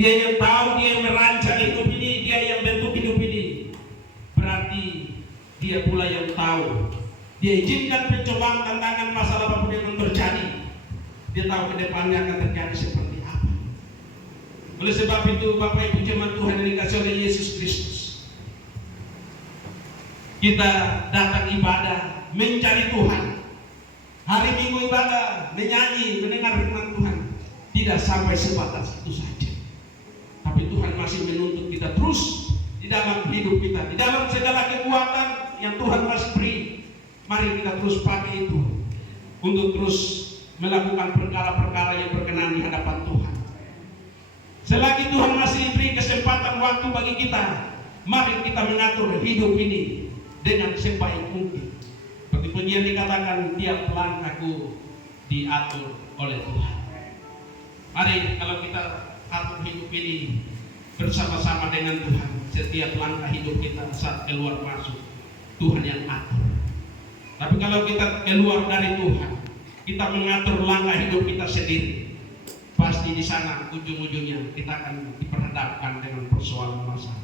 Dia yang tahu, dia yang merancang hidup ini, dia yang bentuk hidup ini. Berarti dia pula yang tahu. Dia izinkan pencobaan, tantangan, masalah apapun yang terjadi. Dia tahu ke depannya akan terjadi seperti apa. Oleh sebab itu, Bapak Ibu jemaat Tuhan yang dikasihi oleh Yesus Kristus, kita datang ibadah, mencari Tuhan. Hari Minggu ibadah, menyanyi, mendengar firman Tuhan, tidak sampai sebatas itu saja. Tapi Tuhan masih menuntut kita terus di dalam hidup kita, di dalam segala kekuatan yang Tuhan masih beri. Mari kita terus pakai itu untuk terus melakukan perkara-perkara yang berkenan di hadapan Tuhan. Selagi Tuhan masih beri kesempatan waktu bagi kita, mari kita mengatur hidup ini dengan sebaik mungkin. Seperti pujian dikatakan, tiap langkahku diatur oleh Tuhan. Mari kalau kita atur hidup ini bersama-sama dengan Tuhan, setiap langkah hidup kita saat keluar masuk, Tuhan yang atur. Tapi kalau kita keluar dari Tuhan, kita mengatur langkah hidup kita sendiri, pasti di sana ujung-ujungnya kita akan diperhadapkan dengan persoalan masalah.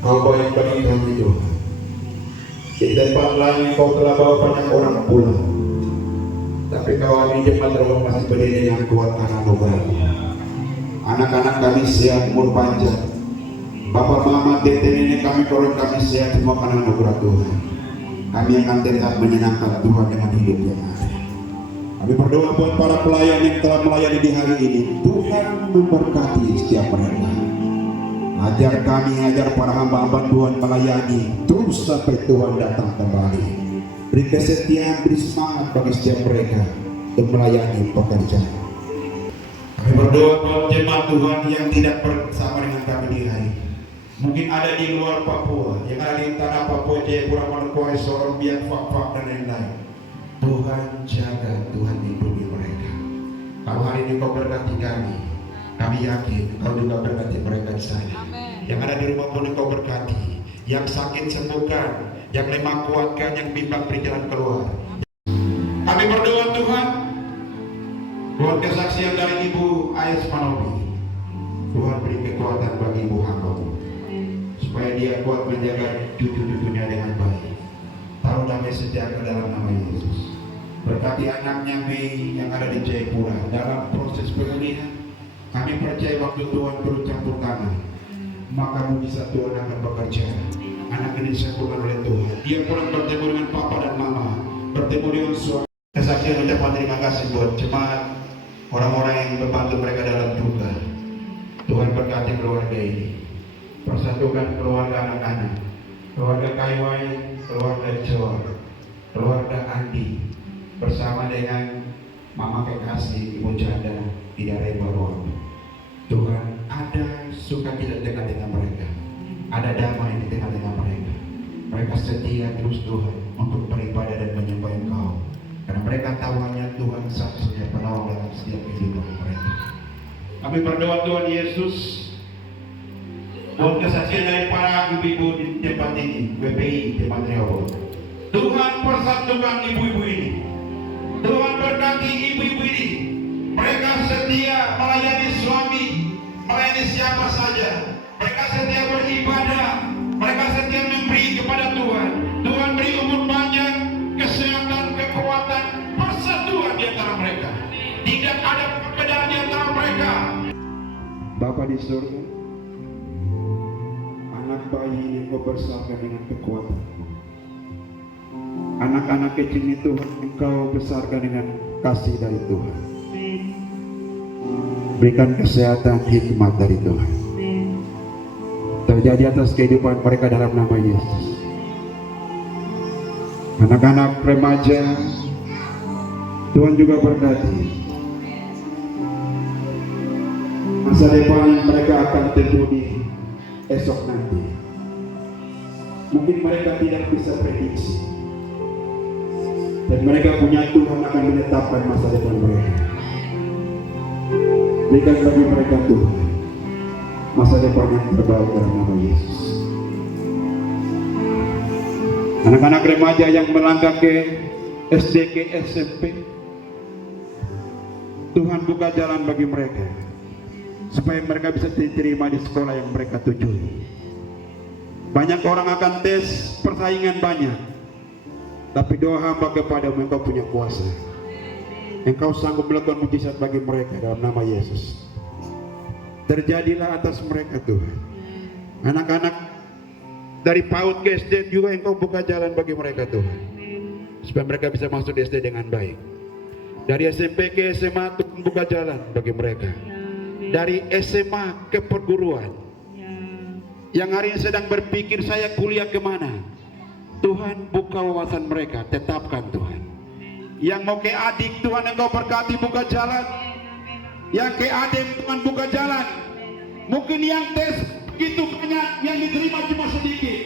Apa yang bagi kami Tuhan, di tempat lain Kau telah bawa banyak orang pulang, tapi kami jemaat Roh masih berdiri dengan kuat karena anugerah-Mu. Anak-anak kami sehat, umur panjang, Bapak Mama, tete nenek kami, keluarga kami sehat, semua karena anugerah Tuhan. Kami akan tetap menyenangkan Tuhan dengan hidup yang ada. Kami berdoa buat para pelayan yang telah melayani di hari ini, Tuhan memberkati setiap mereka. Ajar kami, ajar para hamba-hamba Tuhan melayani terus sampai Tuhan datang kembali. Beri kesetiaan, beri semangat bagi setiap mereka untuk melayani pekerjaan. Kami berdoa buat jemaat Tuhan yang tidak bersama dengan kami di hari ini. Mungkin ada di luar Papua, yang ada di tanah Papua, Jayapura, Manokwari, Sorong, Biak, Fak, dan lain-lain. Tuhan jaga, Tuhan lindungi mereka. Kalau hari ini kau berkati kami yakin kau juga berkati mereka di sana. Yang ada di rumah pun engkau berkati. Yang sakit sembuhkan, yang lemah kuatkan, yang bimbang beri jalan keluar. Kami berdoa Tuhan, buat kesaksian dari Ibu Ayes Manobi. Tuhan beri kekuatan bagi ibu hamba, supaya dia kuat menjaga cucu-cucunya dengan baik. Taruh damai sejahtera dalam nama Yesus. Berkati anaknya Mei yang ada di Jayapura dalam proses pemulihan. Kami percaya waktu Tuhan turut campur tangan, maka mujizat Tuhan akan bekerja. Anak ini disembuhkan oleh Tuhan. Dia pulang bertemu dengan papa dan mama, bertemu dengan suami. Kesaksian ucapan terima kasih buat jemaat, orang-orang yang membantu mereka dalam duka. Tuhan berkati keluarga ini, persatukan keluarga anak-anak, keluarga Kaiwai, keluarga Jor, keluarga Andi, bersama dengan Mama Kekasih, Ibu Janda, tidak Rebaron. Tuhan, ada sukacita dekat dengan mereka, ada damai di tengah-tengah mereka. Mereka setia terus Tuhan untuk beribadah dan menyembah Engkau, karena mereka tahu hanya Tuhan satu-satunya penolong dalam setiap kehidupan mereka. Kami berdoa Tuhan Yesus, buat kesaksian dari para ibu-ibu di tempat ini, WPI tempat Rehoboth. Tuhan persatukan ibu-ibu ini. Tuhan berkati ibu-ibu ini. Mereka setia melayani suami, melayani siapa saja. Mereka setia beribadah. Mereka setia memberi kepada Tuhan. Tuhan beri umur panjang, kesehatan, kekuatan, persatuan di antara mereka. Tidak ada perbedaan di antara mereka. Bapa di surga, anak bayi ini Kau besarkan dengan kekuatan. Anak-anak kecil itu Engkau besarkan dengan kasih dari Tuhan. Berikan kesehatan, hikmat dari Tuhan terjadi atas kehidupan mereka dalam nama Yesus. Anak-anak remaja Tuhan juga berkati. Masa depan yang mereka akan tempuh di esok nanti, mungkin mereka tidak bisa prediksi, dan mereka punya Tuhan akan menetapkan masa depan mereka. Berikan bagi mereka Tuhan masa depan yang terbaik dalam nama Yesus. Anak-anak remaja yang melangkah ke SD, ke SMP, Tuhan buka jalan bagi mereka supaya mereka bisa diterima di sekolah yang mereka tujui. Banyak orang akan tes, persaingan banyak, tapi doa hamba kepadamu, Engkau punya kuasa. Engkau sanggup melakukan mujizat bagi mereka dalam nama Yesus. Terjadilah atas mereka Tuhan. Anak-anak dari PAUD ke SD juga Engkau buka jalan bagi mereka Tuhan, supaya mereka bisa masuk di SD dengan baik. Dari SMP ke SMA Tuhan buka jalan bagi mereka. Dari SMA ke perguruan, yang hari ini sedang berpikir saya kuliah kemana, Tuhan buka wawasan mereka, tetapkan Tuhan. Yang mau ke adik Tuhan Engkau berkati, buka jalan. Yang ke adik Tuhan buka jalan. Mungkin yang tes begitu banyak, yang diterima cuma sedikit.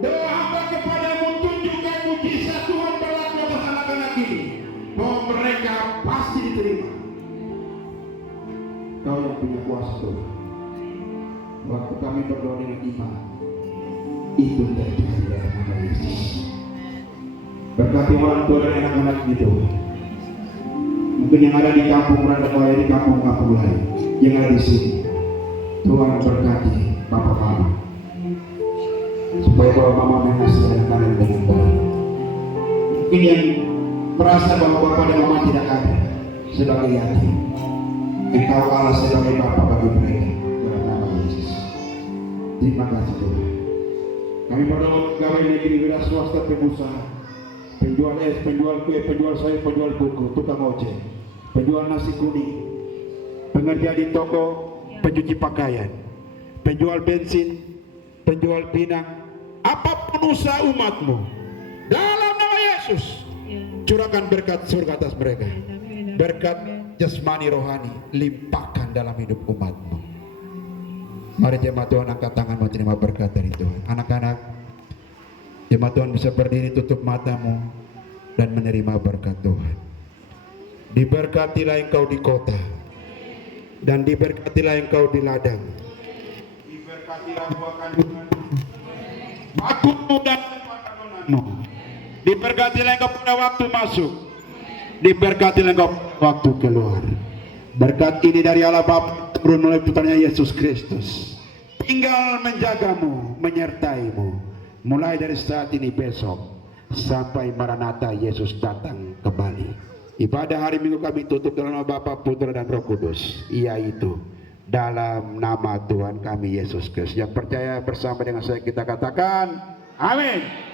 Doa hamba kepadamu, tunjukkan mujizat Tuhan berlaku atas anak-anak ini, bahwa mereka pasti diterima. Kau yang punya kuasa Tuhan. Waktu kami berdoa dengan iman, itu terjadi dalam nama Yesus. Berkati orang tua dan anak-anak itu. Mungkin yang ada di kampung Randapaya, di kampung-kampung lain, yang ada di sini, Tuhan berkati Papa Mama, supaya Papa Mama mengasihi anak-anak dengan baik. Mungkin yang merasa bahwa Papa dan Mama tidak ada sebagai yatim, Engkau Allah sebagai Bapa bagi mereka dalam nama Yesus. Terima kasih Tuhan. Kami berdoa pegawai negeri, wira swasta, pengusaha, penjual es, penjual kue, penjual sayur, penjual buku, tukang ojek, penjual nasi kuning, pengerja di toko, pencuci pakaian, penjual bensin, penjual pinang, apapun usaha umatmu, dalam nama Yesus curahkan berkat surga atas mereka. Berkat jasmani rohani limpahkan dalam hidup umatmu. Mari jemaat Tuhan angkat tangan menerima berkat dari Tuhan. Anak-anak, jemaat Tuhan bisa berdiri, tutup matamu dan menerima berkat Tuhan. Diberkatilah engkau di kota, dan diberkatilah engkau di ladang. Diberkatilah buah kandunganmu, waktumu dan tempat tanonanmu. Diberkatilah engkau pada waktu masuk, diberkatilah engkau pada waktu keluar. Berkat ini dari Allah Bapa turun melalui putranya Yesus Kristus, tinggal menjagamu, menyertaimu, mulai dari saat ini besok sampai Maranatha Yesus datang kembali. Ibadah hari Minggu kami tutup dalam nama Bapa, Putra dan Roh Kudus, yaitu dalam nama Tuhan kami Yesus Kristus. Yang percaya bersama dengan saya kita katakan amin.